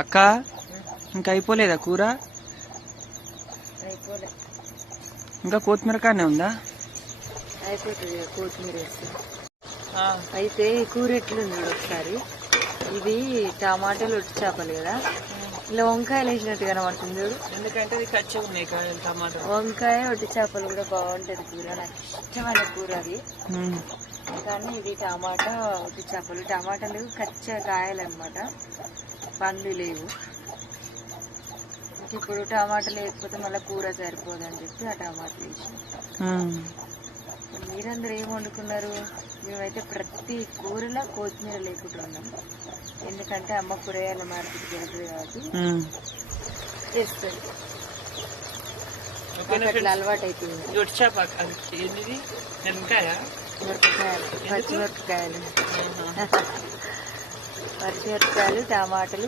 అక్క ఇంకా అయిపోలేదా కూర? అయిపోలే, ఇంకా కొత్తిమీరకానే ఉందా? అయిపోతుంది కొత్తిమీర వేస్తే. అయితే కూర ఎట్లుంది చూడు ఒకసారి. ఇది టమాటాలు ఒట్టి చేపలు కదా, ఇలా వంకాయలు వేసినట్టు కనబడుతుంది చూడు. ఎందుకంటే ఇది కచ్చి ఉన్నాయి టమాటా. వంకాయ ఒట్టి చేపలు కూడా బాగుంటది కూర, నాకు ఇష్టమైన కూర అది. కానీ ఇది టమాటా ఒట్టి చేపలు, టమాటాలు కచ్చ కాయలు అనమాట, పండ్లు లేవు. ఇప్పుడు టమాటాలు లేకపోతే మళ్ళీ కూర సరిపోదని చెప్పి ఆ టమాటాలు వేసి. మీరందరూ ఏం వండుకున్నారు? మేమైతే ప్రతి కూరలో కొత్తిమీర లేకుండా ఉన్నాం, ఎందుకంటే అమ్మ కూరగాయల మార్కెట్కి వెళ్తుంది కాబట్టి వేస్తుంది. అట్లా అలవాటు అయిపోయింది. మిరపకాయలు, పచ్చిమిరపకాయలు, పచ్చిమిరపకాయలు, టమాటాలు